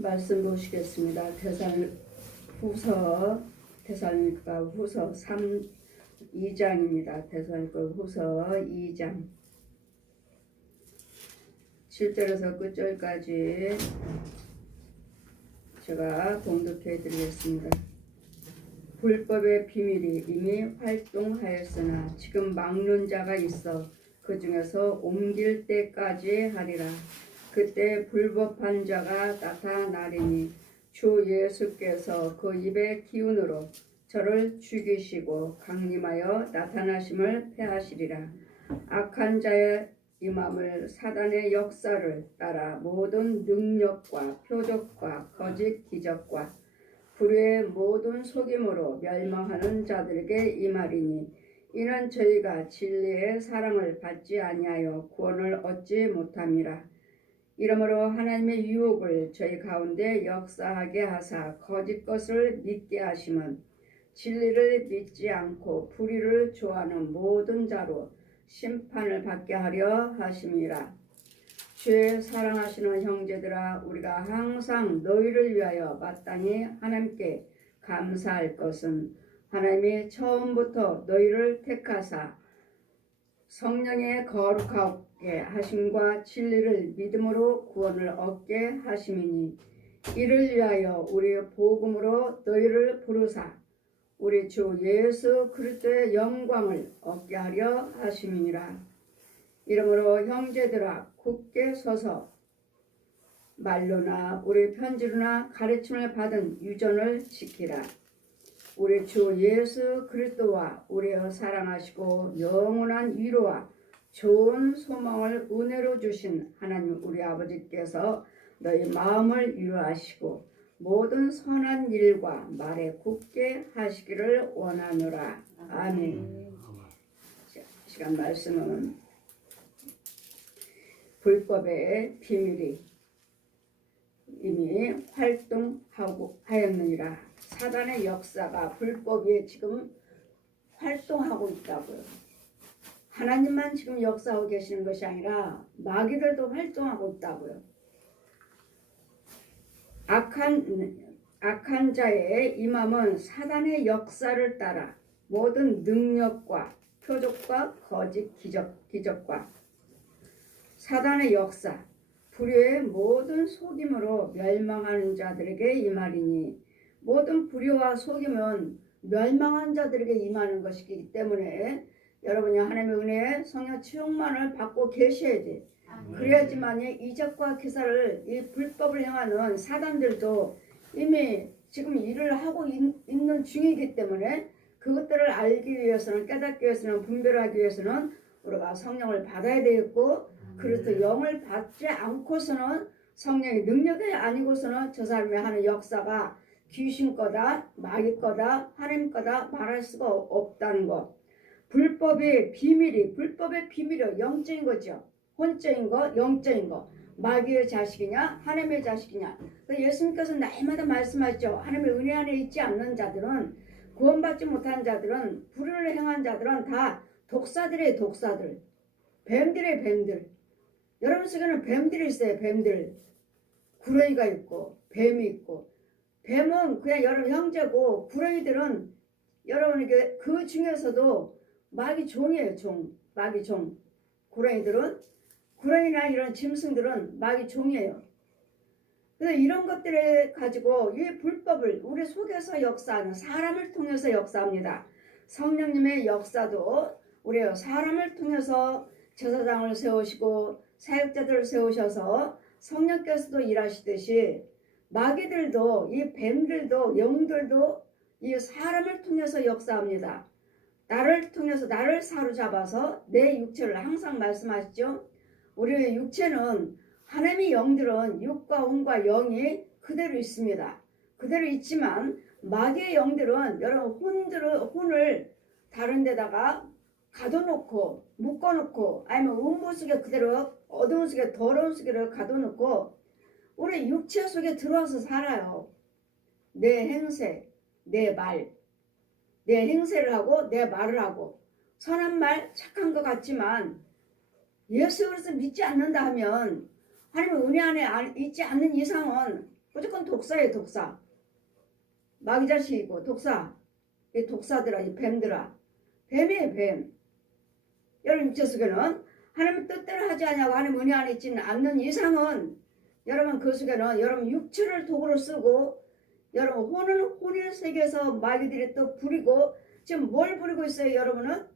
말씀 보시겠습니다. 데살로니가 후서 2장입니다. 데살로니가 후서 2장 7절에서 끝절까지 제가 봉독해 드리겠습니다. 불법의 비밀이 이미 활동하였으나 지금 막는 자가 있어 그 중에서 옮길 때까지 하리라. 그때 불법한 자가 나타나리니 주 예수께서 그 입의 기운으로 저를 죽이시고 강림하여 나타나심을 패하시리라. 악한 자의 임함을 사단의 역사를 따라 모든 능력과 표적과 거짓 기적과 불의의 모든 속임으로 멸망하는 자들에게 임하리니 이는 저희가 진리의 사랑을 받지 아니하여 구원을 얻지 못함이라. 이러므로 하나님의 유혹을 저희 가운데 역사하게 하사 거짓 것을 믿게 하심은 진리를 믿지 않고 불의를 좋아하는 모든 자로 심판을 받게 하려 하심이라. 주의 사랑하시는 형제들아, 우리가 항상 너희를 위하여 마땅히 하나님께 감사할 것은 하나님이 처음부터 너희를 택하사 성령의 거룩하게 하심과 진리를 믿음으로 구원을 얻게 하심이니 이를 위하여 우리의 복음으로 너희를 부르사 우리 주 예수 그리스도의 영광을 얻게 하려 하심이니라. 이러므로 형제들아, 굳게 서서 말로나 우리 편지로나 가르침을 받은 유전을 지키라. 우리 주 예수 그리스도와 우리의 사랑하시고 영원한 위로와 좋은 소망을 은혜로 주신 하나님 우리 아버지께서 너희 마음을 위로하시고 모든 선한 일과 말에 굳게 하시기를 원하노라. 아멘. 시간 말씀은 불법의 비밀이 이미 활동하였느니라. 사단의 역사가 불법이 지금 활동하고 있다고요. 하나님만 지금 역사하고 계시는 것이 아니라 마귀들도 활동하고 있다고요. 악한 자의 임함은 사단의 역사를 따라 모든 능력과 표적과 거짓 기적과 사단의 역사, 불의의 모든 속임으로 멸망하는 자들에게 임하리니 모든 불의와 속임은 멸망한 자들에게 임하는 것이기 때문에 여러분이 하나님의 은혜에 성령 충만을 받고 계셔야 돼. 그래야지만 이적과 기사를 이 불법을 행하는 사단들도 이미 지금 일을 하고 있는 중이기 때문에 그것들을 알기 위해서는 깨닫기 위해서는 분별하기 위해서는 우리가 성령을 받아야 되겠고 그래서 영을 받지 않고서는 성령의 능력이 아니고서는 저 사람이 하는 역사가 귀신 거다, 마귀 거다, 하나님 거다 말할 수가 없다는 거. 불법의 비밀이 영적인 거죠. 혼적인 거, 영적인 거. 마귀의 자식이냐, 하나님의 자식이냐. 예수님께서 날마다 말씀하시죠. 하나님의 은혜 안에 있지 않는 자들은, 구원받지 못한 자들은, 불의를 행한 자들은 다 독사들의 독사들. 뱀들의 뱀들. 여러분 속에는 뱀들이 있어요. 뱀들. 구렁이가 있고 뱀이 있고 뱀은 그냥 여러분 형제고 구렁이들은 여러분에게 그 중에서도 마귀 종이에요. 마귀 종. 구렁이나 이런 짐승들은 마귀 종이에요. 그래서 이런 것들을 가지고 이 불법을 우리 속에서 역사하는 사람을 통해서 역사합니다. 성령님의 역사도 우리 사람을 통해서 제사장을 세우시고 사역자들을 세우셔서 성령께서도 일하시듯이 마귀들도 이 뱀들도 영들도 이 사람을 통해서 역사합니다. 나를 통해서 나를 사로잡아서 내 육체를 항상 말씀하시죠. 우리의 육체는 하나님의 영들은 육과 혼과 영이 그대로 있습니다. 그대로 있지만 마귀의 영들은 여러분 혼을 다른 데다가 가둬놓고 묶어놓고 아니면 음부 속에 그대로 어두운 속에 더러운 속에 가둬놓고 우리 육체 속에 들어와서 살아요. 내 행세, 내 말, 내 행세를 하고 내 말을 하고 선한 말 착한 것 같지만 예수 그리스도 믿지 않는다 하면 하나님의 은혜 안에 있지 않는 이상은 무조건 독사예요. 독사. 마귀 자식이고 독사. 이 독사들아, 이 뱀들아. 뱀이에요. 뱀. 여러분 육체 속에는 하나님 뜻대로 하지 않냐고 하나님 은혜 안에 있지는 않는 이상은 여러분 그 속에는 여러분 육체를 도구로 쓰고 여러분 혼을 세계에서 마귀들이 또 부리고 지금 뭘 부리고 있어요? 여러분은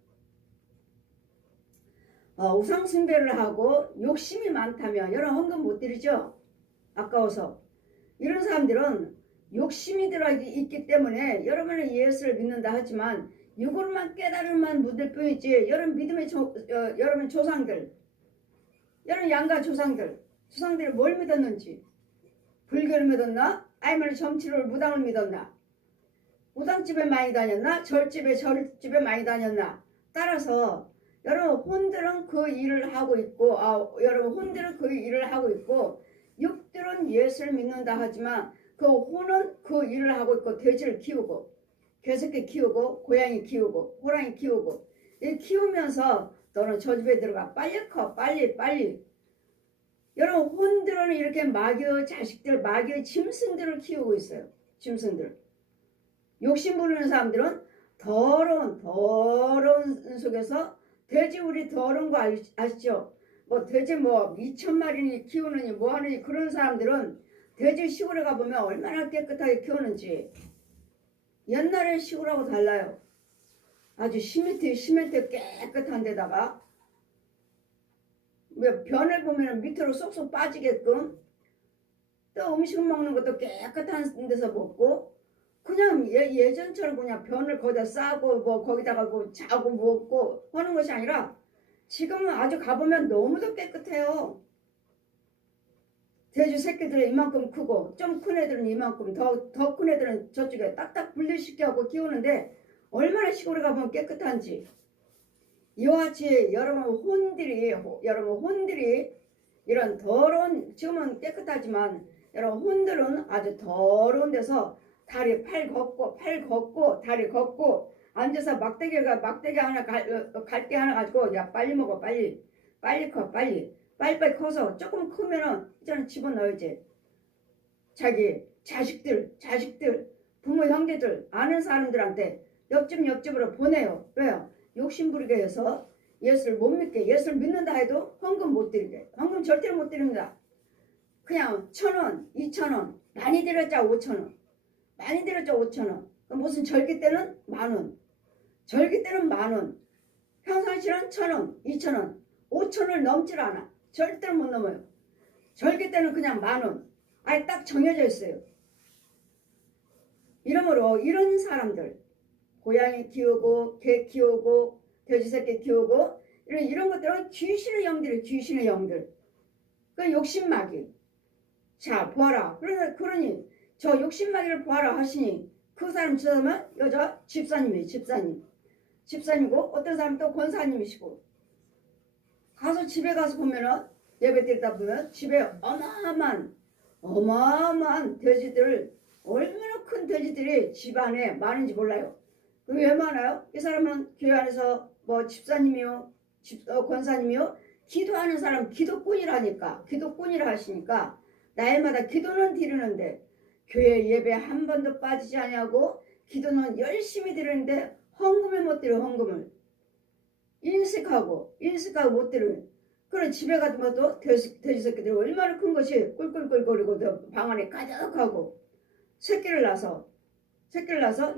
우상 숭배를 하고 욕심이 많다면 여러분 헌금 못 드리죠? 아까워서. 이런 사람들은 욕심이 들어있기 때문에 여러분은 예수를 믿는다 하지만 이걸만 깨달을만 묻을 뿐이지 여러분 믿음의 여러분 조상들, 여러분 양가 조상들이 뭘 믿었는지, 불교를 믿었나? 아니면 점치를 무당을 믿었나? 무당집에 많이 다녔나? 절집에 많이 다녔나? 따라서 여러분 혼들은 그 일을 하고 있고, 여러분 혼들은 그 일을 하고 있고, 육들은 예수를 믿는다 하지만 그 혼은 그 일을 하고 있고, 돼지를 키우고 개새끼 키우고 고양이 키우고 호랑이 키우고 이 키우면서 너는 저 집에 들어가 빨리 커 빨리. 여러분 혼들은 이렇게 마귀의 자식들 마귀의 짐승들을 키우고 있어요. 짐승들. 욕심 부리는 사람들은 더러운 속에서 돼지 우리 더러운 거 아시죠? 뭐 돼지 뭐 2,000마리 키우느니 뭐 하느니 그런 사람들은 돼지 시골에 가보면 얼마나 깨끗하게 키우는지 옛날에 시골하고 달라요. 아주 시멘트 깨끗한 데다가 왜 변을 보면 밑으로 쏙쏙 빠지게끔 또 음식 먹는 것도 깨끗한 데서 먹고 그냥 예전처럼 그냥 변을 거기다 싸고 뭐 거기다가 뭐 자고 먹고 하는 것이 아니라 지금은 아주 가보면 너무도 깨끗해요. 돼지 새끼들은 이만큼 크고 좀 큰 애들은 이만큼 더 큰 애들은 저쪽에 딱딱 분리시켜갖고 키우는데 얼마나 시골에 가보면 깨끗한지. 이와 같이 여러분 혼들이 이런 더러운 지금은 깨끗하지만 여러분 혼들은 아주 더러운 데서 팔 걷고 다리 걷고 앉아서 막대기 하나 갈대 하나 가지고 야 빨리 먹어 빨리 커 빨리 커서 조금 크면은 이제는 집어넣어야지. 자기 자식들 부모 형제들 아는 사람들한테 옆집으로 보내요. 왜요? 욕심 부리게 해서 예수를 못 믿게. 예수를 믿는다 해도 헌금 못 드리게. 헌금 절대로 못 드립니다. 그냥 1,000원 2,000원 많이 드렸자 5,000원 많이 드렸자 5,000원. 무슨 절기 때는 10,000원 절기 때는 10,000원 평상시는 1,000원 2,000원 5,000원을 넘질 않아. 절대로 못 넘어요. 절기 때는 그냥 10,000원. 아예 딱 정해져 있어요. 이러므로 이런 사람들 고양이 키우고 개 키우고 돼지 새끼 키우고 이런 것들은 귀신의 영들. 그 욕심마귀. 자 보아라. 그러니 저 욕심마귀를 보아라 하시니 그 사람 찾아면 여자 집사님이고 어떤 사람 또 권사님이시고 가서 집에 가서 보면은 예배 드리다 보면 집에 어마어마한 돼지들 얼마나 큰 돼지들이 집 안에 많은지 몰라요. 왜 많아요? 이 사람은 교회 안에서 뭐 집사님이요 권사님이요 기도하는 사람 기도꾼이라 하시니까 날마다 기도는 드리는데 교회 예배 한 번도 빠지지 않냐고 기도는 열심히 드리는데 헌금을 못 드려. 헌금을 인식하고 못 드리는. 그래 집에 가면 또 돼지 새끼들이 얼마나 큰 것이 꿀꿀거리고 방 안에 가득하고 새끼를 낳아서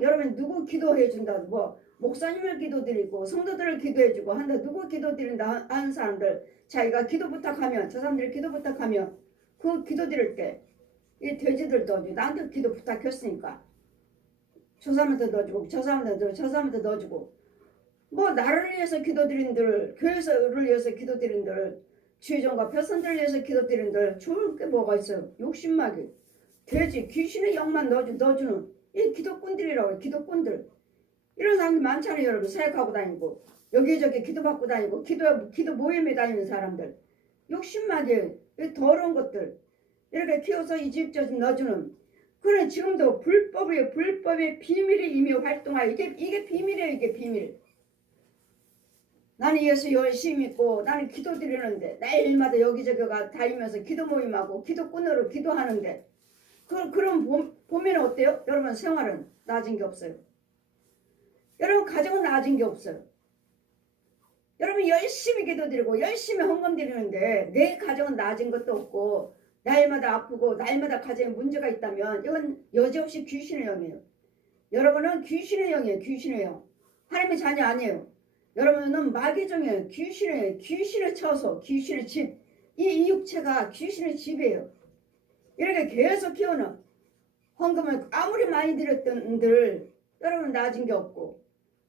여러분 누구 기도해 준다 뭐 목사님을 기도드리고 성도들을 기도해주고 한다. 누구 기도드린다 하는 사람들 자기가 기도 부탁하면 저 사람들이 기도 부탁하면 그 기도 드릴 때 이 돼지들도 나한테 기도 부탁했으니까 저 사람한테 넣어주고 저 사람한테 넣어주고 뭐 나를 위해서 기도드린들 교회를 위해서 기도드린들 주의종과 person 위해서 기도드린들 좋을 게 뭐가 있어요. 욕심마귀 돼지 귀신의 영만 넣어주는 이 기도꾼들이라고요. 기도꾼들 이런 사람들 많잖아요. 여러분 사역하고 다니고 여기저기 기도받고 다니고 기도 모임에 다니는 사람들 욕심마귀 더러운 것들 이렇게 키워서 이 집 저 집 넣어주는. 그래 지금도 불법의 비밀이 이미 활동하여 이게 비밀이에요. 이게 비밀. 나는 예수 열심히 믿고 나는 기도 드리는데 날마다 여기저기가 다니면서 기도 모임하고 기도꾼으로 기도하는데 그럼 보면 어때요? 여러분 생활은 나아진 게 없어요. 여러분 가정은 나아진 게 없어요. 여러분 열심히 기도드리고 열심히 헌금 드리는데 내 가정은 나아진 것도 없고 날마다 아프고 날마다 가정에 문제가 있다면 이건 여지없이 귀신의 영이에요. 여러분은 귀신의 영이에요. 귀신의 영. 하나님의 자녀 아니에요. 여러분은 마귀의 종이에요. 귀신의 처소, 귀신의 집. 이 육체가 귀신의 집이에요. 이렇게 계속 키우는 헌금을 아무리 많이 드렸던들 여러분 나아진 게 없고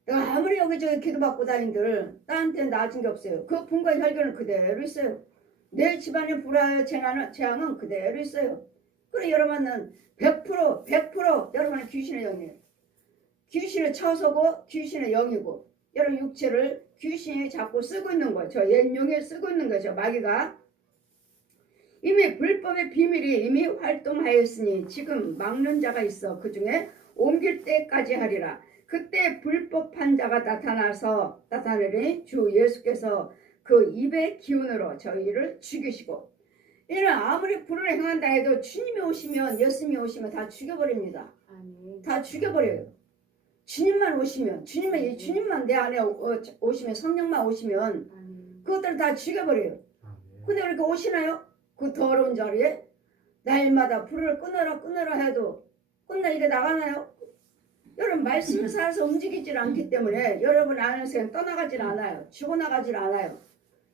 내가 아무리 여기저기 기도받고 다닌들 나한테는 나아진 게 없어요. 그 분과 혈견은 그대로 있어요. 내 집안의 불화의 재앙은 그대로 있어요. 그래 여러분은 100% 여러분은 귀신의 영이에요. 귀신의 처소고 귀신의 영이고 여러분 육체를 귀신이 자꾸 쓰고 있는 거예요. 저 옛용에 쓰고 있는 거죠. 마귀가. 이미 불법의 비밀이 이미 활동하였으니 지금 막는 자가 있어 그 중에 옮길 때까지 하리라. 그때 불법한 자가 나타나니 주 예수께서 그 입의 기운으로 저희를 죽이시고 이는 아무리 불을 행한다 해도 주님이 오시면 예수님이 오시면 다 죽여버립니다. 다 죽여버려요. 주님만 오시면 주님만 내 안에 오시면 성령만 오시면 그것들을 다 죽여버려요. 근데 이렇게 오시나요? 그 더러운 자리에 날마다 불을 끊어라 해도 끝나 이게 나가나요? 여러분 말씀을 살아서 움직이질 않기 때문에 여러분 안에서 떠나가질 않아요. 죽어나가질 않아요.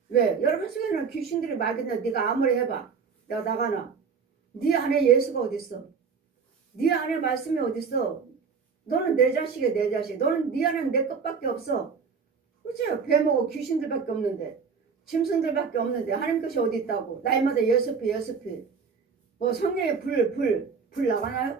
왜? 여러분 속에는 귀신들이 막인데 네가 아무리 해봐. 내가 나가나? 네 안에 예수가 어딨어? 네 안에 말씀이 어딨어? 너는 내 자식이야 내 자식. 너는 네 안에는 내 것밖에 없어. 그렇죠? 뱀하고 귀신들밖에 없는데 짐승들밖에 없는데 하나님 것이 어디 있다고? 날마다 예수피 뭐 성령의 불 나가나요?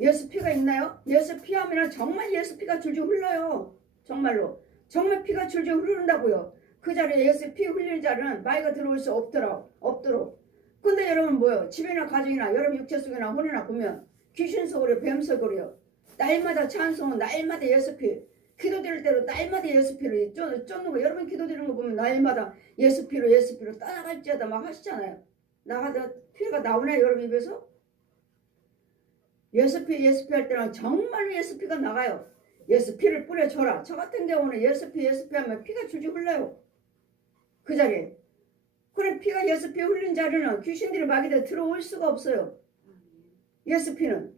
예수피가 있나요? 예수피 하면 정말 예수피가 줄줄 흘러요. 정말로 정말 피가 줄줄 흐른다고요. 그 자리에 예수피 흘릴 자는 마귀가 들어올 수 없도록. 근데 여러분 뭐요? 집이나 가정이나 여러분 육체 속이나 혼이나 보면 귀신 속으로 뱀 속으로요. 날마다 찬송은 날마다 예수피. 기도드릴 때로 날마다 예수피를 쫓는 거. 여러분 기도드리는 거 보면 날마다 예수피로 떠나갈지어다 막 하시잖아요. 나가다 피가 나오나요 여러분 입에서? 예수피 할 때는 정말 예수피가 나가요. 예수피를 뿌려줘라. 저 같은 경우는 예수피 하면 피가 줄줄 흘러요. 그 자리에. 그래 피가 예수피 흘린 자리는 귀신들이 마귀들 들어올 수가 없어요. 예수피는.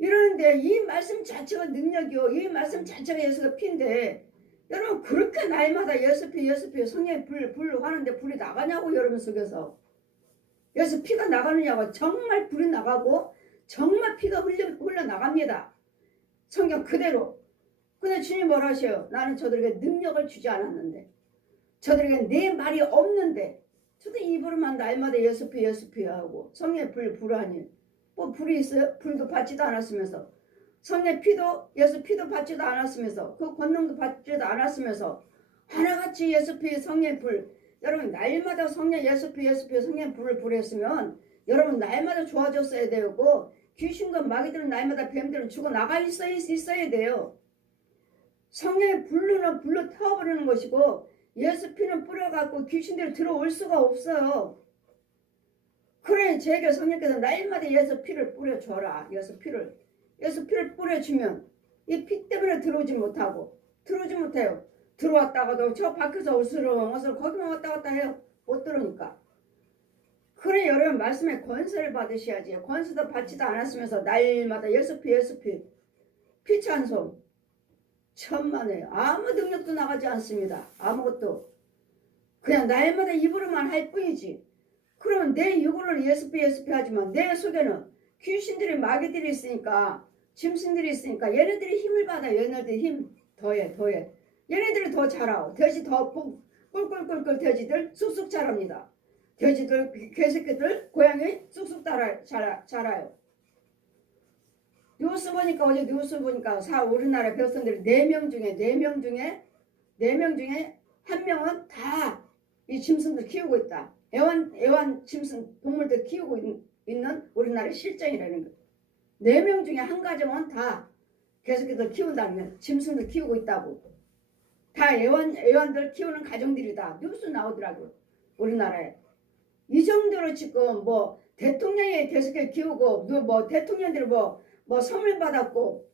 이러는데 이 말씀 자체가 능력이요. 이 말씀 자체가 예수가 피인데 여러분 그렇게 날마다 예수피 성령의 불로 하는데 불이 나가냐고 여러분 속에서. 예수피가 나가느냐고. 정말 불이 나가고 정말 피가 흘러나갑니다. 성경 그대로. 근데 주님 뭐라 하셔요? 나는 저들에게 능력을 주지 않았는데 저들에게 내 말이 없는데 저도 입으로만 날마다 예수피 하고 성령의 불하니 뭐 불이 있어요? 불도 받지도 않았으면서 성령의 피도 예수 피도 받지도 않았으면서 그 권능도 받지도 않았으면서 하나같이 예수피 성령의 불 여러분 날마다 성령 예수피 성령의 불을 불했으면 여러분 날마다 좋아졌어야 되고 귀신과 마귀들은 날마다 뱀들은 죽어 나가 있어야 돼요. 성령의 불로 태워버리는 것이고 예수 피는 뿌려갖고 귀신들이 들어올 수가 없어요. 그래 제게 성령께서 날마다 예수 피를 뿌려줘라. 예수 피를 뿌려주면 이 피 때문에 들어오지 못해요. 들어왔다가도 저 밖에서 어슬렁어슬 거기만 왔다 갔다 해요. 못 들어오니까. 그래 여러분 말씀에 권세를 받으셔야지. 권세도 받지도 않았으면서 날마다 예수 피 찬송 천만에요. 아무 능력도 나가지 않습니다. 아무것도 그냥 날마다 입으로만 할 뿐이지. 그러면 내 육으로는 예수 피 하지만 내 속에는 귀신들이 마귀들이 있으니까 짐승들이 있으니까 얘네들이 힘을 받아. 얘네들이 힘 더해. 얘네들이 더 자라고 돼지 더 꿀꿀꿀꿀 돼지들 쑥쑥 자랍니다. 돼지들 개새끼들 고양이 쑥쑥 자라요. 어제 뉴스 보니까 우리나라 백성들이 4명 중에 1명은 다 이 짐승들 키우고 있다. 애완 짐승 동물들 키우고 있는 우리나라의 실정이라는 거. 4명 중에 한 가정은 다 개새끼들 키운다면 짐승들 키우고 있다고. 다 애완들 키우는 가정들이다. 뉴스 나오더라고요. 우리나라에. 이 정도로 지금 뭐 대통령이 계속 키우고 뭐 대통령들이 뭐 선물 받았고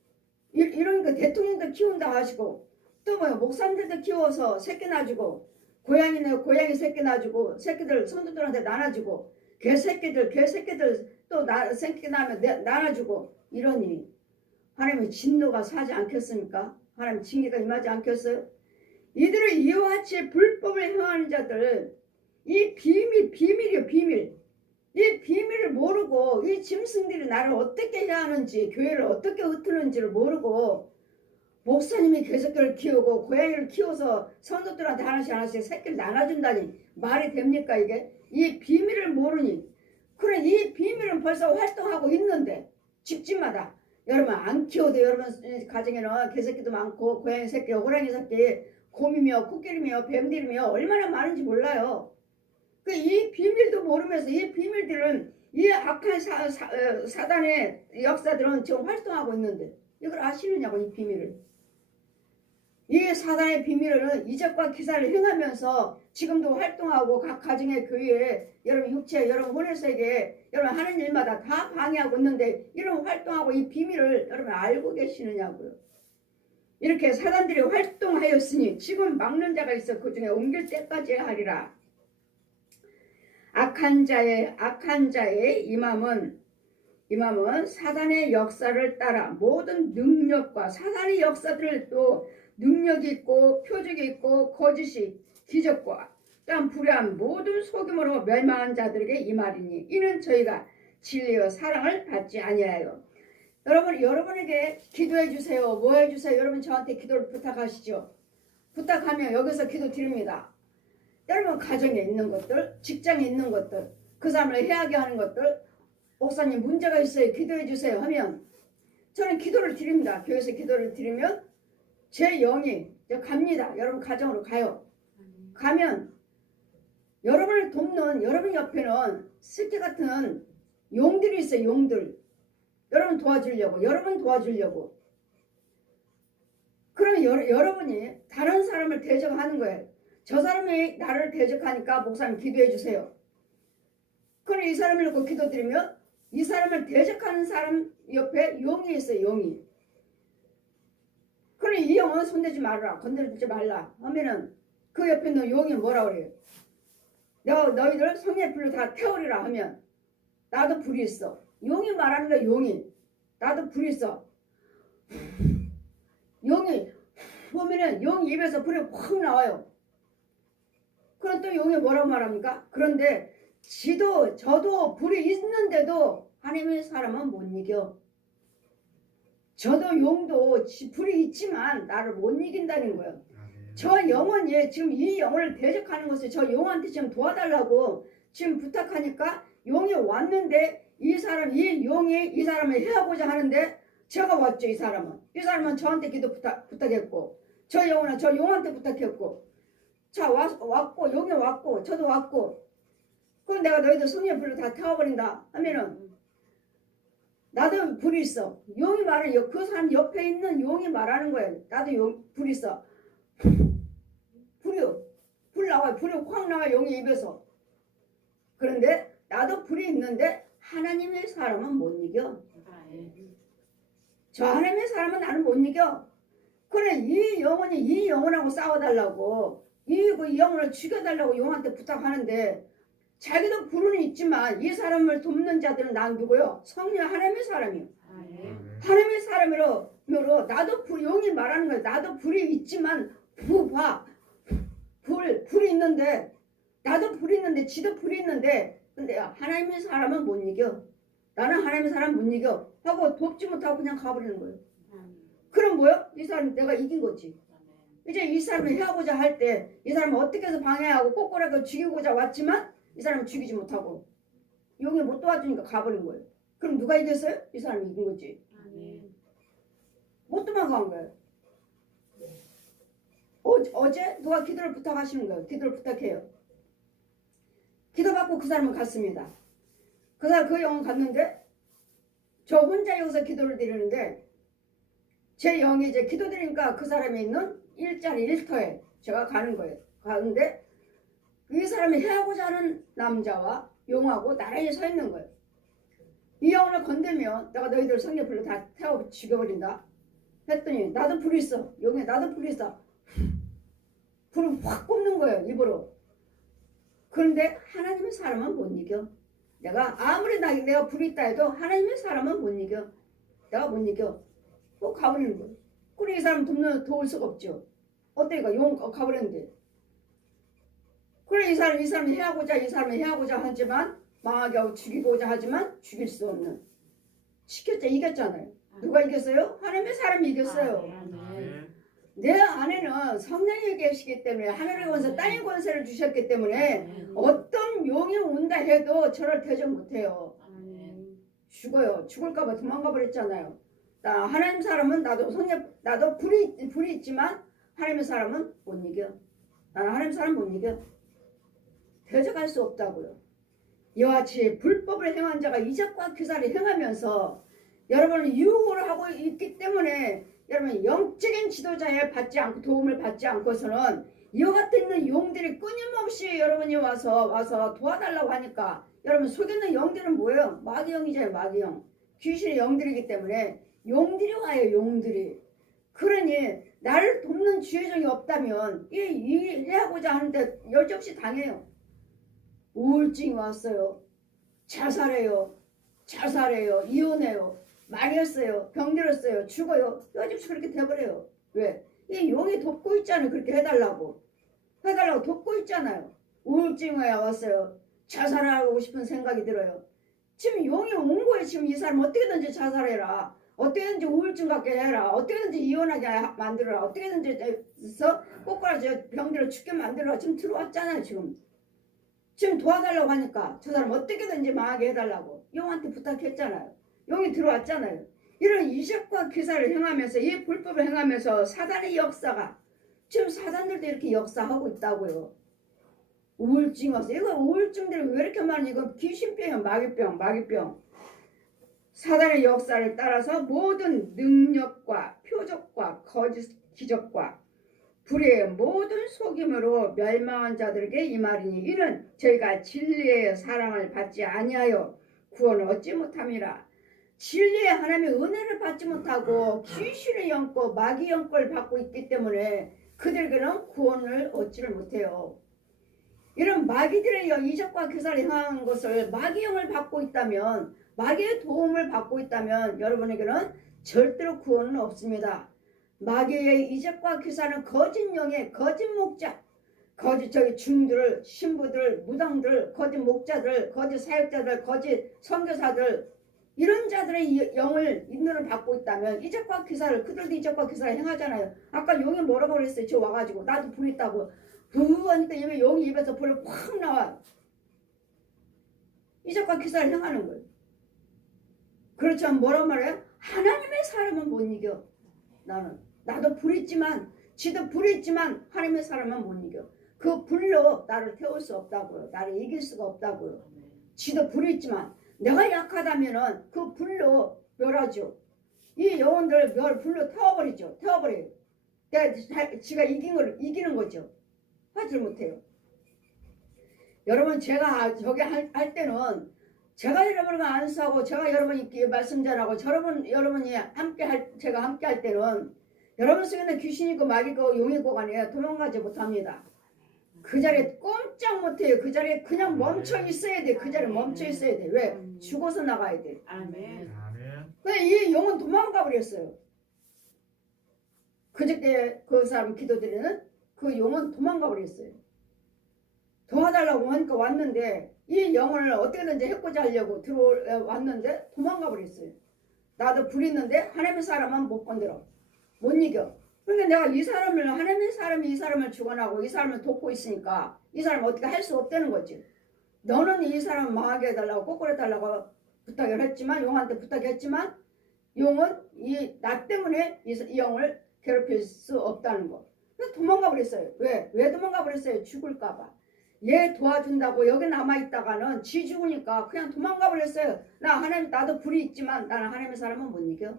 이런 거 대통령도 키운다 하시고 또 뭐 목사님들도 키워서 새끼 놔주고 고양이 새끼 놔주고 새끼들 성도들한테 나눠주고 개새끼들 또 새끼 나면 나눠주고 이러니 하나님의 진노가 사지 않겠습니까? 하나님 징계가 임하지 않겠어요? 이들을 이와 같이 불법을 행하는 자들 이 비밀이요 비밀. 이 비밀을 모르고 이 짐승들이 나를 어떻게 해야 하는지 교회를 어떻게 흩트는지를 모르고 목사님이 개새끼를 키우고 고양이를 키워서 성도들한테 하나씩 새끼를 나눠준다니 말이 됩니까 이게? 이 비밀을 모르니 그래 이 비밀은 벌써 활동하고 있는데 집집마다 여러분 안 키워도 여러분 가정에는 개새끼도 많고 고양이 새끼 호랑이 새끼 곰이며 코끼리며 뱀들이며 얼마나 많은지 몰라요. 이 비밀도 모르면서 이 비밀들은 이 악한 사단의 역사들은 지금 활동하고 있는데 이걸 아시느냐고 이 비밀을. 이 사단의 비밀은 이적과 기사를 행하면서 지금도 활동하고 각 가정의 교회에 여러분 육체 여러분 혼의 세계에 여러분 하는 일마다 다 방해하고 있는데 이런 활동하고 이 비밀을 여러분 알고 계시느냐고요. 이렇게 사단들이 활동하였으니 지금 막는 자가 있어 그 중에 옮길 때까지 하리라. 악한 자의 임함은 사단의 역사를 따라 모든 능력과 사단의 역사들을 또 능력이 있고 표적이 있고 거짓이 기적과 또한 불의한 모든 속임으로 멸망한 자들에게 임하리니 이는 저희가 진리와 사랑을 받지 아니하여. 여러분에게 기도해 주세요. 뭐 해 주세요. 여러분 저한테 기도를 부탁하시죠. 부탁하면 여기서 기도 드립니다. 여러분 가정에 있는 것들, 직장에 있는 것들, 그 사람을 해하게 하는 것들, 목사님 문제가 있어요. 기도해 주세요 하면 저는 기도를 드립니다. 교회에서 기도를 드리면 제 영이 갑니다. 여러분 가정으로 가요. 가면 여러분을 돕는 여러분 옆에는 새끼 같은 용들이 있어요. 용들. 여러분 도와주려고. 그러면 여러분이 다른 사람을 대적하는 거예요. 저 사람이 나를 대적하니까 목사님 기도해 주세요. 그럼 이 사람을 놓고 기도드리면 이 사람을 대적하는 사람 옆에 용이 있어요. 용이. 그럼 이 영은 손대지 말라. 건드리지 말라 하면은 그 옆에 있는 용이 뭐라 그래요? 너희들 성의 불로 다 태우리라 하면 나도 불이 있어. 용이 말하는 거야. 용이. 나도 불이 있어. 용이 보면은 용 입에서 불이 확 나와요. 그럼 또 용이 뭐라고 말합니까? 그런데 저도 불이 있는데도 하나님의 사람은 못 이겨. 저도 용도 불이 있지만 나를 못 이긴다는 거예요. 저 영혼이 지금 이 영혼을 대적하는 것을 저 용한테 지금 도와달라고 지금 부탁하니까 용이 왔는데 이 용이 이 사람을 해하고자 하는데 제가 왔죠. 이 사람은 저한테 기도 부탁했고 저 영혼은 저 용한테 부탁했고 자 왔고 용이 왔고 저도 왔고 그럼 내가 너희들 성령의 불로 다 태워버린다 하면은 나도 불이 있어. 용이 말해요. 그 사람 옆에 있는 용이 말하는 거예요. 나도 불이 있어. 불 나와요. 불이 확 나와 용의 입에서. 그런데 나도 불이 있는데 하나님의 사람은 못 이겨. 저 하나님의 사람은 나는 못 이겨. 그래 이 영혼이 이 영혼하고 싸워달라고 이 영혼을 죽여달라고 용한테 부탁하는데 자기도 불은 있지만 이 사람을 돕는 자들은 난 누구요? 성령 하나님의 사람이요. 하나님의 사람으로 나도 용이 말하는 거예요. 나도 불이 있지만 불이 있는데 나도 불이 있는데 지도 불이 있는데 근데 하나님의 사람은 못 이겨. 나는 하나님의 사람 못 이겨 하고 돕지 못하고 그냥 가버리는 거예요. 그럼 뭐요? 이 사람 내가 이긴 거지. 이제 이 사람을 해하고자 할 때 이 사람을 어떻게 해서 방해하고 꼬꼬라고 죽이고자 왔지만 이 사람을 죽이지 못하고 용이 못 도와주니까 가버린 거예요. 그럼 누가 이겼어요? 이 사람이 이긴 거지. 못 도망간 거예요. 어제 누가 기도를 부탁하시는 거예요. 기도를 부탁해요. 기도받고 그 사람은 갔습니다. 그 영은 갔는데 저 혼자 여기서 기도를 드리는데 제 영이 이제 기도 드리니까 그 사람이 있는 일터에 제가 가는 거예요. 가는데 이 사람이 해하고자 하는 남자와 용하고 나란히 서 있는 거예요. 이 영혼을 건들면 내가 너희들 성령 불로 다 태워 죽여버린다 했더니 나도 불이 있어. 용에 나도 불이 있어. 불을 확 꼽는 거예요. 입으로. 그런데 하나님의 사람은 못 이겨. 내가 아무리 내가 불이 있다 해도 하나님의 사람은 못 이겨. 내가 못 이겨. 가버리는 거예요. 그래 이 사람 도울 수가 없죠. 어때가 용 가버렸는데. 그래 이 사람이 해하고자 하지만 망하게 하고 죽이고자 하지만 죽일 수 없는. 이겼잖아요. 누가 이겼어요? 하나님의 사람이 이겼어요. 내 안에는 성령이 계시기 때문에 하늘의 권세 땅의 권세를 주셨기 때문에 어떤 용이 온다 해도 저를 대적 못해요. 죽어요. 죽을까봐 도망가 버렸잖아요. 하나님 사람은 나도 불이 있지만 하나님의 사람은 못 이겨. 나는 하나님 사람 못 이겨. 대적할 수 없다고요. 이와 같이 불법을 행한 자가 이적과 기사를 행하면서 여러분은 유혹을 하고 있기 때문에 여러분 영적인 지도자에 도움을 받지 않고서는 이와 같은 용들이 끊임없이 여러분이 와서 도와달라고 하니까 여러분 속에 있는 영들은 뭐예요? 마귀영이잖아요. 마귀영. 귀신의 영들이기 때문에 용들이 와요. 용들이. 그러니 나를 돕는 주의종이 없다면 이 해하고자 하는데 여지없이 당해요. 우울증이 왔어요. 자살해요. 이혼해요. 망했어요. 병들었어요. 죽어요. 여지없이 그렇게 돼버려요. 왜? 이 용이 돕고 있잖아요. 그렇게 해달라고 돕고 있잖아요. 우울증이 왔어요. 자살하고 싶은 생각이 들어요. 지금 용이 온 거예요. 지금 이 사람 어떻게든지 자살해라. 어떻게든지 우울증 갖게 해라. 어떻게든지 이혼하게 만들어라. 어떻게든지 해서 꼬꾸라져 병들어 죽게 만들어라. 지금 들어왔잖아요. 지금 도와달라고 하니까 저 사람 어떻게든지 망하게 해달라고 용한테 부탁했잖아요. 용이 들어왔잖아요. 이런 이적과 기사를 행하면서 이 불법을 행하면서 사단의 역사가 지금 사단들도 이렇게 역사하고 있다고요. 우울증 와서 이거 우울증들이 왜 이렇게 많이 이거 귀신병이야. 마귀병. 사단의 역사를 따라서 모든 능력과 표적과 거짓 기적과 불의의 모든 속임으로 멸망한 자들에게 이 말이니 이는 저희가 진리의 사랑을 받지 아니하여 구원을 얻지 못함이라. 진리의 하나님의 은혜를 받지 못하고 귀신의 영권 마귀 영권을 받고 있기 때문에 그들에게는 구원을 얻지를 못해요. 이런 마귀들의 이적과 기사를 행하는 것을 마귀 영을 받고 있다면 마귀의 도움을 받고 있다면 여러분에게는 절대로 구원은 없습니다. 마귀의 이적과 기사는 거짓 영의 거짓 목자, 거짓 중들, 신부들, 무당들, 거짓 목자들, 거짓 사역자들, 거짓 선교사들 이런 자들의 영을 인도를 받고 있다면 이적과 기사를 그들도 이적과 기사를 행하잖아요. 아까 용이 뭐라고 그랬어요? 저 와가지고 나도 불 있다고 하니까 용이 입에서 불이 확 나와요. 이적과 기사를 행하는 거예요. 그렇지만 뭐란 말이에요? 하나님의 사람은 못 이겨. 나도 불이 있지만 지도 불이 있지만 하나님의 사람은 못 이겨. 그 불로 나를 태울 수 없다고요. 나를 이길 수가 없다고요. 지도 불이 있지만 내가 약하다면은 그 불로 멸하죠. 이 영혼들 불로 태워버려요. 지가 이기는 거죠. 하지 못해요. 여러분 제가 저기 할 때는 제가 여러분과 안수하고 제가 여러분이 말씀 전하고 여러분이 제가 함께 할 때는 여러분 속에는 귀신이고 마귀고 용이고 간에 도망가지 못합니다. 그 자리에 꼼짝 못해요. 그 자리에 그냥 멈춰 있어야 돼. 그 자리에 멈춰 있어야 돼. 왜? 죽어서 나가야 돼. 아멘. 근데 이 용은 도망가 버렸어요. 그저께 그 사람 기도드리는 그 용은 도망가 버렸어요. 도와달라고 하니까 왔는데 이 영혼을 어떻게든지 해코지 하려고 들어왔는데 도망가 버렸어요. 나도 불 있는데 하나님의 사람은 못 건드려. 못 이겨. 그러니까 내가 하나님의 사람이 이 사람을 죽어나고 이 사람을 돕고 있으니까 이 사람을 어떻게 할 수 없다는 거지. 너는 이 사람을 망하게 해달라고 꼬꾸려 해달라고 부탁을 했지만 용한테 부탁했지만 용은 나 때문에 이 영을 괴롭힐 수 없다는 거. 그래서 도망가 버렸어요. 왜 도망가 버렸어요? 죽을까 봐. 얘 도와준다고 여기 남아있다가는 지 죽으니까 그냥 도망가 버렸어요. 나도 불이 있지만 나는 하나님의 사람은 못 이겨.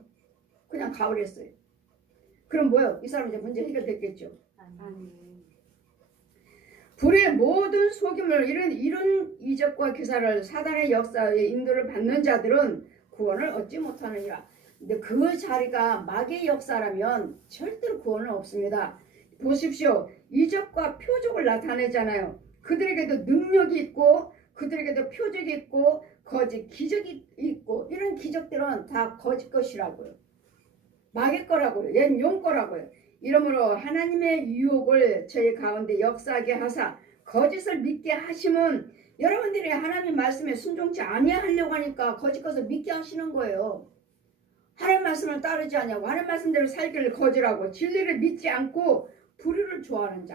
그냥 가버렸어요. 그럼 뭐요? 이 사람 이제 문제 해결됐겠죠. 불의 모든 속임을 이런 이적과 기사를 사단의 역사에 인도를 받는 자들은 구원을 얻지 못하느니라. 근데 그 자리가 마귀의 역사라면 절대로 구원은 없습니다. 보십시오. 이적과 표적을 나타내잖아요. 그들에게도 능력이 있고 그들에게도 표적이 있고 거짓 기적이 있고 이런 기적들은 다 거짓 것이라고요. 마귀 거라고요. 옛 용 거라고요. 이러므로 하나님의 유혹을 저희 가운데 역사하게 하사 거짓을 믿게 하심은 여러분들이 하나님 말씀에 순종치 아니하려고 하니까 거짓 것을 믿게 하시는 거예요. 하나님 말씀을 따르지 않냐고 하나님 말씀대로 살기를 거절하고 진리를 믿지 않고 불의를 좋아하는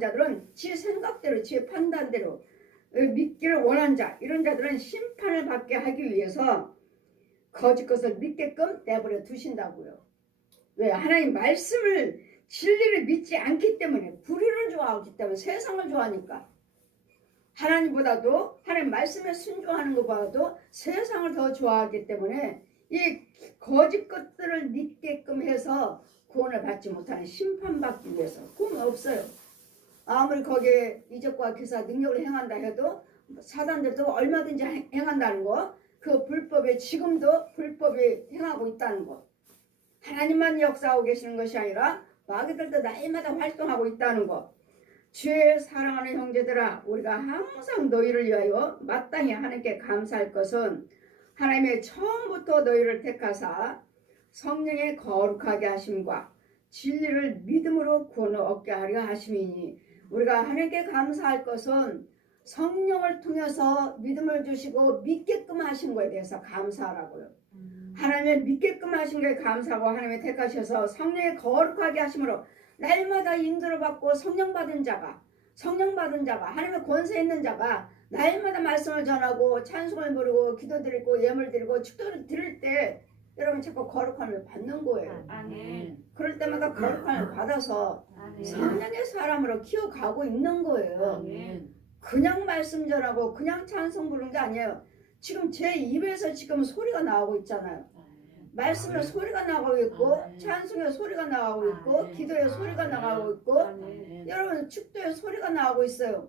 자들은 지 생각대로 지 판단대로 믿기를 원하는 자 이런 자들은 심판을 받게 하기 위해서 거짓 것을 믿게끔 내버려 두신다고요. 왜? 하나님 말씀을 진리를 믿지 않기 때문에 불의를 좋아하기 때문에 세상을 좋아하니까 하나님보다도 하나님 말씀에 순종하는 것보다도 세상을 더 좋아하기 때문에 이 거짓 것들을 믿게끔 해서 구원을 받지 못하는 심판받기 위해서 구원 없어요. 아무리 거기에 이적과 기사 능력을 행한다 해도 사단들도 얼마든지 행한다는 거 그 불법에 지금도 불법이 행하고 있다는 것 하나님만 역사하고 계시는 것이 아니라 마귀들도 날마다 활동하고 있다는 것 주의 사랑하는 형제들아 우리가 항상 너희를 위하여 마땅히 하나님께 감사할 것은 하나님의 처음부터 너희를 택하사 성령의 거룩하게 하심과 진리를 믿음으로 구원을 얻게 하려 하심이니 우리가 하나님께 감사할 것은 성령을 통해서 믿음을 주시고 믿게끔 하신 것에 대해서 감사하라고요. 하나님의 믿게끔 하신 것에 감사하고 하나님의 택하셔서 성령의 거룩하게 하심으로 날마다 인도를 받고 성령 받은 자가 하나님의 권세 있는 자가 날마다 말씀을 전하고 찬송을 부르고 기도드리고 예물 드리고 축도를 드릴 때 여러분 자꾸 거룩함을 받는 거예요. 아멘. 그럴 때마다 거룩함을 받아서 성령의 사람으로 키워가고 있는 거예요. 아멘. 그냥 말씀 전하고 그냥 찬송 부르는 게 아니에요. 지금 제 입에서 지금 소리가 나오고 있잖아요. 말씀에 소리가 나가고 있고 찬송에 소리가 나가고 있고 기도에 소리가 나가고 있고 여러분 축도에 소리가 나가고 있어요.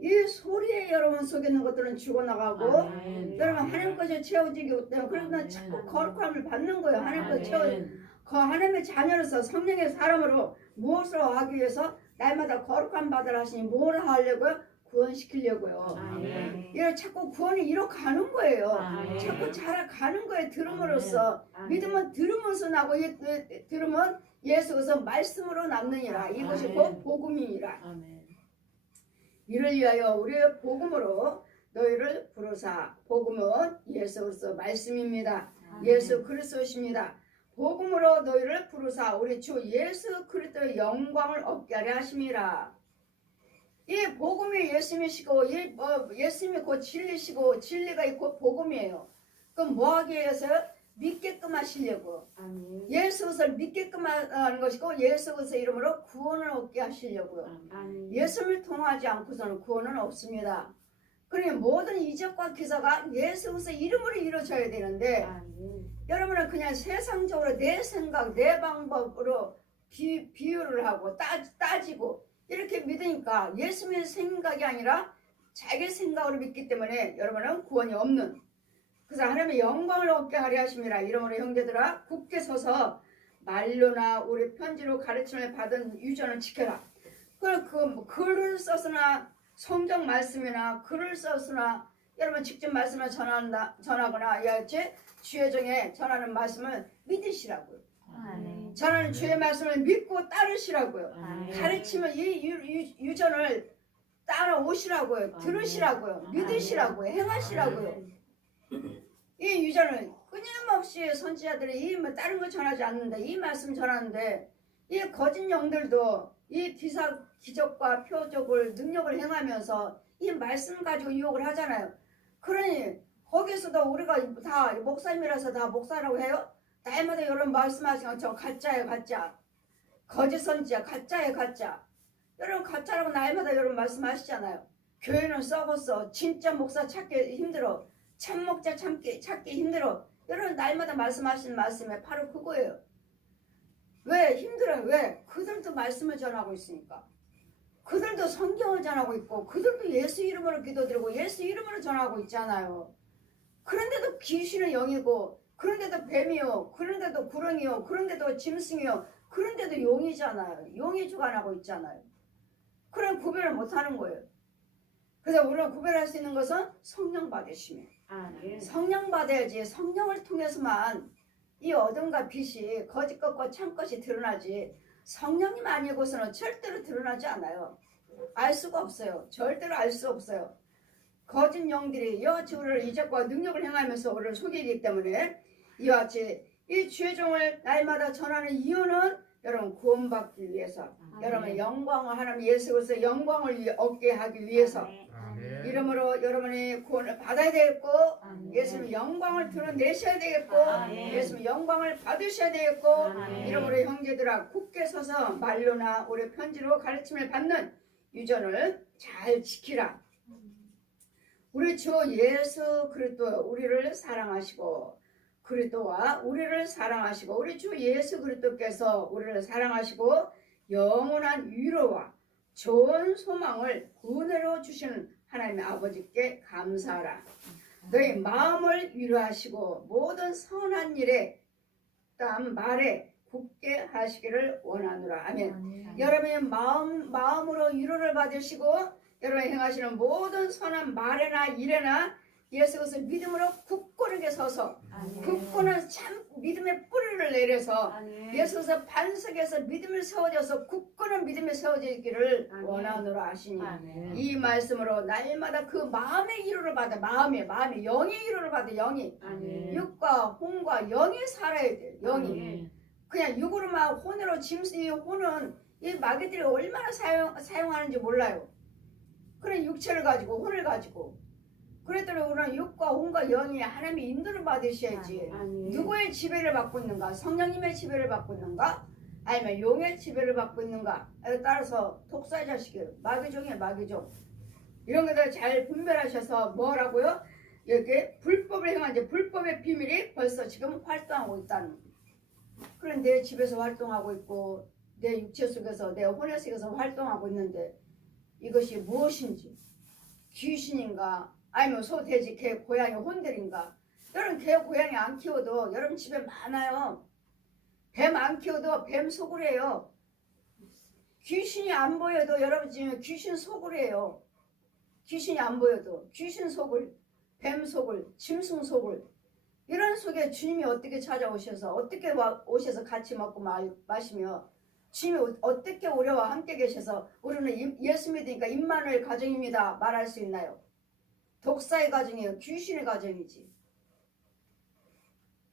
이 소리에 여러분 속에 있는 것들은 죽어나가고 여러분 하나님 것에 채워지기 때문에 그래서 자꾸 거룩함을 받는 거예요. 하나님 것에 그 하나님의 자녀로서 성령의 사람으로 무엇을 하기 위해서 날마다 거룩함 받으라 하시니 뭘 하려고요? 구원시키려고요. 이걸 자꾸 구원이 이렇게 가는 거예요. 자꾸 자라가는 거예요. 들음으로써 믿음은 들으면서 나고 들으면 예수께서 말씀으로 남느니라. 이것이 곧 복음이니라. 이를 위하여 우리의 복음으로 너희를 부르사. 복음은 예수로서 말씀입니다. 예수 그리스도십니다. 복음으로 너희를 부르사 우리 주 예수 그리스도의 영광을 얻게 하려 하심이라. 이 복음이 예수님이시고 예수님이 곧 진리시고 진리가 곧 복음이에요. 그럼 뭐 하기 위해서? 믿게끔 하시려고. 예수를 믿게끔 하는 것이고 예수의 이름으로 구원을 얻게 하시려고요. 예수를 통하지 않고서는 구원은 없습니다. 그러니 모든 이적과 기사가 예수의 이름으로 이루어져야 되는데 여러분은 그냥 세상적으로 내 생각 내 방법으로 비유를 하고 따지고 이렇게 믿으니까 예수님의 생각이 아니라 자기 생각으로 믿기 때문에 여러분은 구원이 없는 그래서 하나님의 영광을 얻게 하려 하심이라. 이러므로 형제들아 굳게 서서 말로나 우리 편지로 가르침을 받은 유전을 지켜라. 글을 써서나 성경 말씀이나 글을 써서나 여러분 직접 말씀을 전하거나 이같이 주의 정에 전하는 말씀을 믿으시라고요. 전하는 주의 말씀을 믿고 따르시라고요. 가르치면 이 유전을 따라오시라고요. 들으시라고요. 믿으시라고요. 행하시라고요. 이 유전을 끊임없이 선지자들이 다른 거 전하지 않는데 이 말씀 전하는데 이 거짓 영들도 이 기적과 표적을 능력을 행하면서 이 말씀 가지고 유혹을 하잖아요. 그러니 거기서도 우리가 다 목사님이라서 다 목사라고 해요? 날마다 여러분 말씀하시는 것처럼 가짜예요. 가짜. 거짓 선지자 가짜예요. 가짜. 여러분 가짜라고 날마다 여러분 말씀하시잖아요. 교회는 썩었어. 진짜 목사 찾기 힘들어. 참 목자 찾기 힘들어. 여러분 날마다 말씀하시는 말씀에 바로 그거예요. 왜 힘들어요? 왜? 그들도 말씀을 전하고 있으니까. 그들도 성경을 전하고 있고 그들도 예수 이름으로 기도드리고 예수 이름으로 전하고 있잖아요. 그런데도 귀신은 영이고 그런데도 뱀이요, 그런데도 구렁이요, 그런데도 짐승이요, 그런데도 용이잖아요. 용이 주관하고 있잖아요. 그럼 구별을 못하는 거예요. 그래서 우리가 구별할 수 있는 것은 성령 받으시면 성령 받아야지. 성령을 통해서만 이 어둠과 빛이 거짓 것과 참 것이 드러나지 성령님 아니고서는 절대로 드러나지 않아요. 알 수가 없어요. 절대로 알 수 없어요. 거짓 영들이 이와 같이 우리를 이적과 능력을 행하면서 우리를 속이기 때문에 이와 같이 이 주의 종을 날마다 전하는 이유는 여러분 구원받기 위해서, 여러분의 영광을 하나님 예수 그리스도의 영광을 얻게 하기 위해서 이름으로 여러분이 구원을 받아야 되겠고 예수님 영광을 드러내셔야 되겠고 예수님 영광을 받으셔야 되겠고 이름으로 형제들아 굳게 서서 말로나 우리 편지로 가르침을 받는 유전을 잘 지키라. 우리 주 예수 그리스도 우리를 사랑하시고 그리스도와 우리를 사랑하시고 우리 주 예수 그리스도께서 우리를 사랑하시고 영원한 위로와 좋은 소망을 은혜로 주시는 하나님의 아버지께 감사하라. 너희 마음을 위로하시고 모든 선한 일에 땀 말에 굳게 하시기를 원하노라. 아멘. 여러분의 마음으로 위로를 받으시고 여러분이 행하시는 모든 선한 말에나 일에나 예수 그리스도 믿음으로 굳건하게 서서 굳건한 참 믿음의 뿌리를 내려서 예수 그리스도 반석에서 믿음을 세워져서 굳건한 믿음이 세워지기를 원하노라 하시니 이 말씀으로 날마다 그 마음의 위로를 받아 마음의 영의 위로를 받아 영이 육과 혼과 영이 살아야 돼. 영이 그냥 육으로만 혼으로 짐승이 혼은 이 마귀들이 얼마나 사용하는지 몰라요. 그런 육체를 가지고 혼을 가지고 그랬더니 우리는 육과 혼과 영이 하나님의 인도를 받으셔야지. 누구의 지배를 받고 있는가? 성령님의 지배를 받고 있는가? 아니면 용의 지배를 받고 있는가에 따라서 독사의 자식이에요. 마귀종이에요. 마귀종. 이런 것들 잘 분별하셔서 뭐라고요? 이렇게 불법을 행하는지 불법의 비밀이 벌써 지금 활동하고 있다는 거예요. 그런 내 집에서 활동하고 있고 내 육체 속에서 내 혼의 속에서 활동하고 있는데 이것이 무엇인지 귀신인가 아니면 소, 돼지, 개, 고양이, 혼들인가? 여러분 개, 고양이 안 키워도 여러분 집에 많아요. 뱀 안 키워도 뱀 속을 해요. 귀신이 안 보여도 여러분 집에 귀신 속을 해요. 귀신이 안 보여도 귀신 속을, 뱀 속을, 짐승 속을 이런 속에 주님이 어떻게 찾아오셔서 어떻게 오셔서 같이 먹고 마시며 주님이 어떻게 우리와 함께 계셔서 우리는 예수 믿으니까 임마누엘 가정입니다 말할 수 있나요? 독사의 가정이에요. 귀신의 가정이지.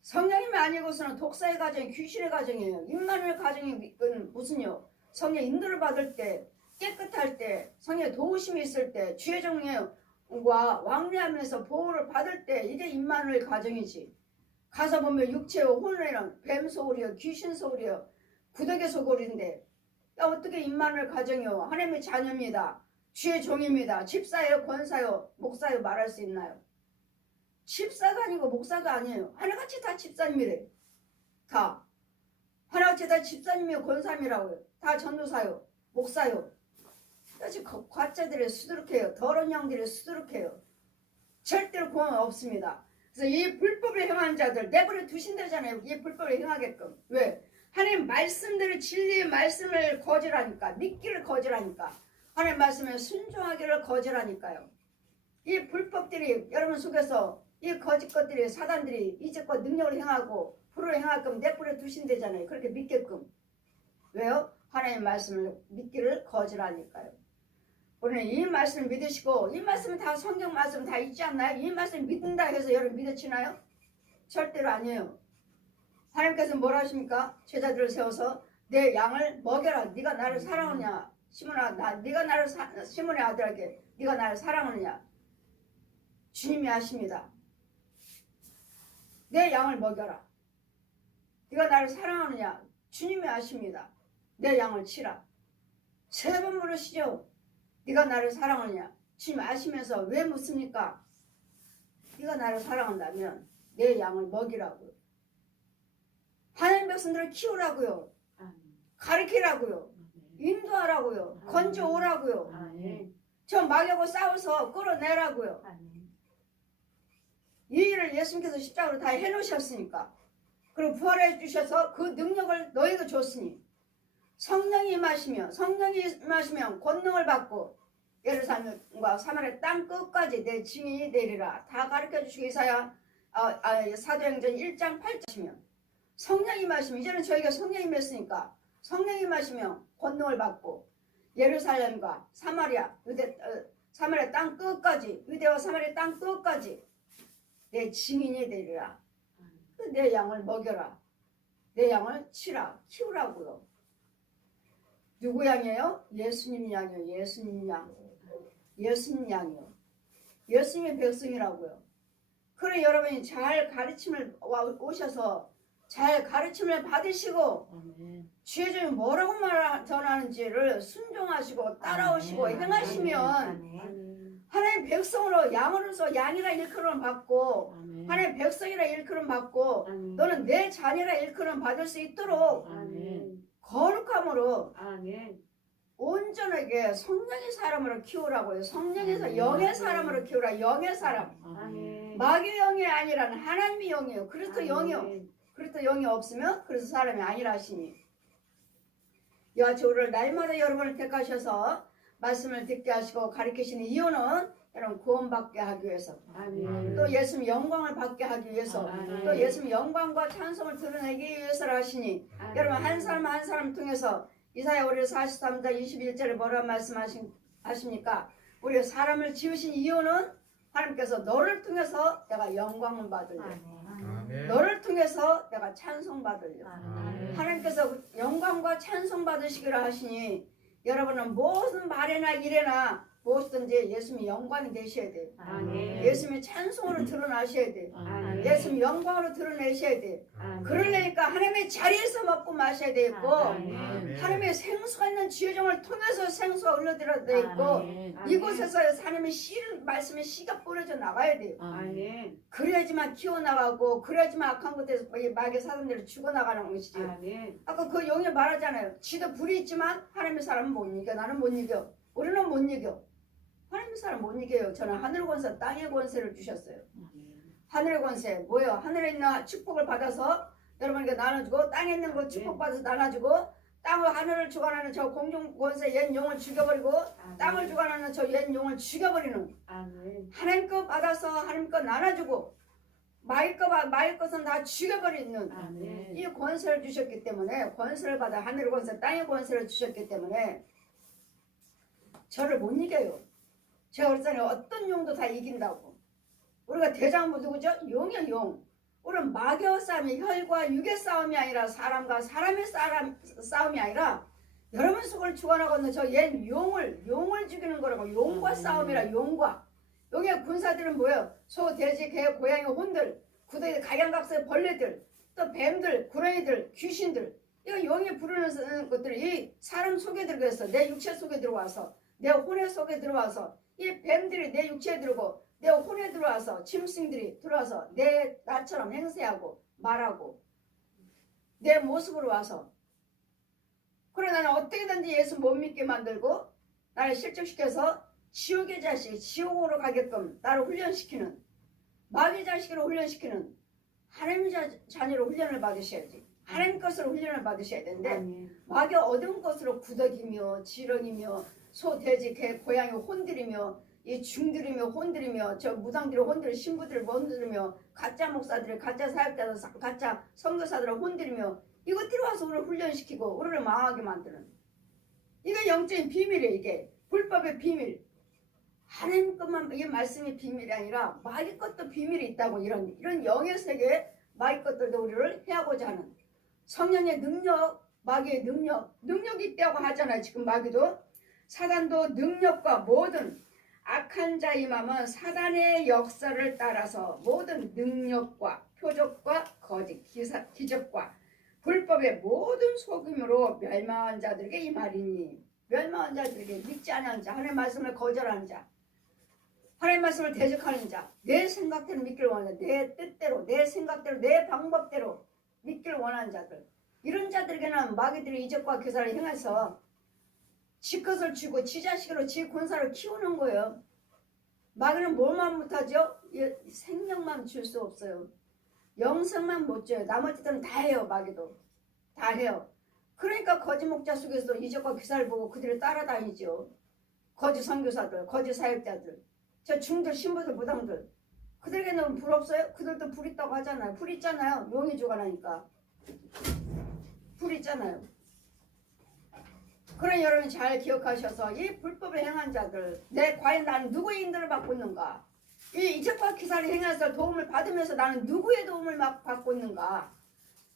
성령님이 아니고서는 독사의 가정이 귀신의 가정이에요. 임마누엘 가정이 무슨요? 성령 인도를 받을 때 깨끗할 때 성령의 도우심이 있을 때 주의 종과 왕래하면서 보호를 받을 때 이게 임마누엘 가정이지. 가서 보면 육체와 혼에는 뱀 소울이요 귀신 소울이요 구더기 소울인데 야 어떻게 임마누엘 가정이요 하나님의 자녀입니다. 주의 종입니다. 집사예요 권사요 목사요 말할 수 있나요? 집사가 아니고 목사가 아니에요. 하나같이 다 집사님이래. 다 하나같이 다 집사님이요 권사님이라고요. 다 전도사요 목사요. 지금 과자들이 수두룩해요. 더러운 영들이 수두룩해요. 절대로 구원 없습니다. 그래서 이 불법을 행하는 자들 내버려 두신다잖아요. 이 불법을 행하게끔. 왜? 하나님 말씀대로 진리의 말씀을 거절하니까 믿기를 거절하니까 하나님 말씀에 순종하기를 거절하니까요. 이 불법들이 여러분 속에서 이 거짓 것들이 사단들이 이적과 능력을 행하고 불을 행하게끔 내버려 두신다잖아요. 그렇게 믿게끔. 왜요? 하나님의 말씀을 믿기를 거절하니까요. 우리는 이 말씀을 믿으시고 이 말씀은 다 성경 말씀 다 있지 않나요? 이 말씀을 믿는다 해서 여러분 믿어지나요? 절대로 아니에요. 하나님께서 뭐라 하십니까? 제자들을 세워서 내 양을 먹여라. 네가 나를 사랑하느냐? 시몬아, 네가 나를 시몬의 아들에게 네가 나를 사랑하느냐? 주님이 하십니다. 내 양을 먹여라. 네가 나를 사랑하느냐? 주님이 하십니다. 내 양을 치라. 세 번 물으시죠. 네가 나를 사랑하느냐? 주님 아시면서 왜 묻습니까? 네가 나를 사랑한다면 내 양을 먹이라고요. 하나님 백성들을 키우라고요. 가르치라고요. 인도하라고요. 건져오라고요. 아멘. 저 마귀하고 싸워서 끌어내라고요. 아멘. 이 일을 예수님께서 십자가로 다 해놓으셨으니까. 그리고 부활해 주셔서 그 능력을 너희도 줬으니 성령이 임하시면 권능을 받고 예루살렘과 사마리아 땅 끝까지 내 증인이 되리라. 다 가르쳐 주시고 이사야 사도행전 1장 8절이면 성령이 임하시면 이제는 저희가 성령이 임했으니까 성령이 임하시면 권능을 받고 예루살렘과 사마리아 사마리아 땅 끝까지 유대와 사마리아 땅 끝까지 내 증인이 되리라. 내 양을 먹여라. 내 양을 치라. 키우라고요. 누구 양이에요? 예수님 양이요. 예수님 양. 예수님 양이요. 예수님의 백성이라고요. 그래 여러분이 잘 가르침을 오셔서 잘 가르침을 받으시고 아멘. 주의 종이 뭐라고 전하는지를 순종하시고 따라오시고 아멘. 행하시면 아멘. 하나님 백성으로 양으로서 양이라 일컬음 받고 아멘. 하나님 백성이라 일컬음 받고 아멘. 너는 내 자녀라 일컬음 받을 수 있도록 아멘. 거룩함으로 아멘. 온전하게 성령의 사람으로 키우라고요. 성령에서 아멘. 영의 사람으로 키우라. 영의 사람. 아멘. 마귀의 영이 아니라 하나님의 영이에요. 그리스도 영이요. 아멘. 그리스도 영이 없으면 그래서 사람이 아니라 하시니 이와 우리를 날마다 여러분을 택하셔서 말씀을 듣게 하시고 가르치시는 이유는 여러분 구원받게 하기 위해서 아멘. 또 예수님 영광을 받게 하기 위해서 아멘. 또 예수님 영광과 찬송을 드러내기 위해서라 하시니 아멘. 여러분 한 사람 한 사람 통해서 이사야 우리 43장 21절에 뭐라 말씀하십니까? 우리 사람을 지으신 이유는 하나님께서 너를 통해서 내가 영광을 받으려 아멘. 너를 통해서 내가 찬송 받으려 아멘. 하나님께서 영광과 찬송 받으시기로 하시니 여러분은 무슨 말이나 일에나 무엇이든지 예수님이 영광이 되셔야 돼요. 아멘. 예수님이 찬송으로 드러나셔야 돼요. 아멘. 예수님 영광으로 드러내셔야 돼요. 아멘. 그러려니까 하나님의 자리에서 먹고 마셔야 되고 아멘. 하나님의 생수가 있는 지혜정을 통해서 생수가 흘러들어야 되고 아멘. 이곳에서 하나님의 말씀의 씨가 뿌려져 나가야 돼요. 아멘. 그래야지만 키워나가고 그래야지만 악한 것에서 마귀의 사람들이 죽어나가는 것이지. 아멘. 아까 그 용이 말하잖아요. 지도 불이 있지만 하나님의 사람은 못 이겨. 나는 못 이겨. 우리는 못 이겨. 하나님의 사람 못 이겨요. 저는 하늘 권세, 땅의 권세를 주셨어요. 하늘의 권세 뭐예요? 하늘에 있는 축복을 받아서 여러분에게 나눠주고 땅에 있는 거 축복받아서 나눠주고 땅을 하늘을 주관하는 저 공중 권세 옛 용을 죽여버리고 땅을 주관하는 저 옛 용을 죽여버리는 아멘. 하나님 것 받아서 하나님 것 나눠주고 마귀 것은 다 죽여버리는 아멘. 이 권세를 주셨기 때문에 권세를 받아 하늘의 권세 땅의 권세를 주셨기 때문에 저를 못 이겨요. 제가 그랬잖아요. 어떤 용도 다 이긴다고. 우리가 대장부 누구죠? 용이요 용. 우리는 마귀와 싸움이 혈과 육의 싸움이 아니라 사람과 사람의 싸움이 아니라 여러분 속을 주관하고 있는 저 옛 용을 죽이는 거라고. 용과 싸움이라. 용과 용의 군사들은 뭐예요? 소, 돼지, 개, 고양이, 혼들, 구더기, 각양각색 벌레들, 또 뱀들, 구렁이들, 귀신들. 이거 용이 부르는 것들이 이 사람 속에 들어가서 내 육체 속에 들어와서 내 혼의 속에 들어와서 이 뱀들이 내 육체에 들어오고 내 혼에 들어와서 짐승들이 들어와서 나처럼 행세하고 말하고 내 모습으로 와서 그래 나는 어떻게든지 예수 못 믿게 만들고 나를 실족시켜서 지옥의 자식 지옥으로 가게끔 나를 훈련시키는 마귀 자식으로 훈련시키는 하나님의 자녀로 훈련을 받으셔야지. 하나님 것으로 훈련을 받으셔야 되는데 아멘. 마귀 얻은 것으로 구더기며 지렁이며 소, 돼지, 개, 고양이 혼들이며 이 중들이며 혼들이며 저 무당들이 혼들 신부들을 혼들이며 가짜 목사들이 가짜 사역자들 가짜 선교사들을 혼들이며 이것들이 와서 우리를 훈련시키고 우리를 망하게 만드는 이게 영적인 비밀이에요. 이게 불법의 비밀. 하나님 것만 이 말씀이 비밀이 아니라 마귀 것도 비밀이 있다고 이런 영의 세계에 마귀 것들도 우리를 해하고자 하는 성령의 능력, 마귀의 능력이 있다고 하잖아요. 지금 마귀도 사단도 능력과 모든 악한 자의 맘은 사단의 역사를 따라서 모든 능력과 표적과 거짓 기적과 불법의 모든 속임으로 멸망한 자들에게 이 말이니 멸망한 자들에게 믿지 않는 자 하나님의 말씀을 거절하는 자 하나님의 말씀을 대적하는 자 내 생각대로 믿기를 원하는 내 뜻대로 내 생각대로 내 방법대로 믿기를 원하는 자들 이런 자들에게는 마귀들이 이적과 기사를 행해서 지 것을 주고 지 자식으로 지 권사를 키우는 거예요. 마귀는 뭘만 못하죠? 생명만 줄 수 없어요. 영생만 못 줘요. 나머지들은 다 해요. 마귀도 다 해요. 그러니까 거짓 목자 속에서도 이적과 기사를 보고 그들을 따라다니죠. 거짓 선교사들, 거짓 사역자들, 저 중들, 신부들, 무당들, 그들에게 너무 불 없어요? 그들도 불 있다고 하잖아요. 불 있잖아요. 용이 죽어나니까 불 있잖아요. 그런 여러분 잘 기억하셔서 이 불법을 행한 자들, 과연 나는 누구의 인도를 받고 있는가? 이 이적과 기사를 행해서 도움을 받으면서 나는 누구의 도움을 받고 있는가?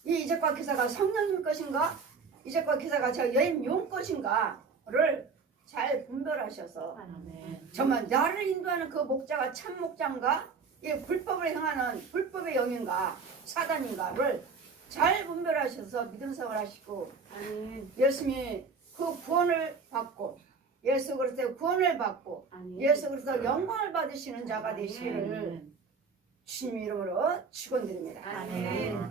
이 이적과 기사가 성령님 것인가? 이적과 기사가 저 여인 용 것인가를 잘 분별하셔서 아멘. 정말 나를 인도하는 그 목자가 참 목자인가? 이 불법을 행하는 불법의 영인가? 사단인가를 잘 분별하셔서 믿음 생활하시고 아멘. 예수님이 그 구원을 받고 예수 그리스도의 구원을 받고 아멘. 예수 그리스도 영광을 받으시는 자가 되시기를 아멘. 주님 이름으로 축원드립니다. 아멘.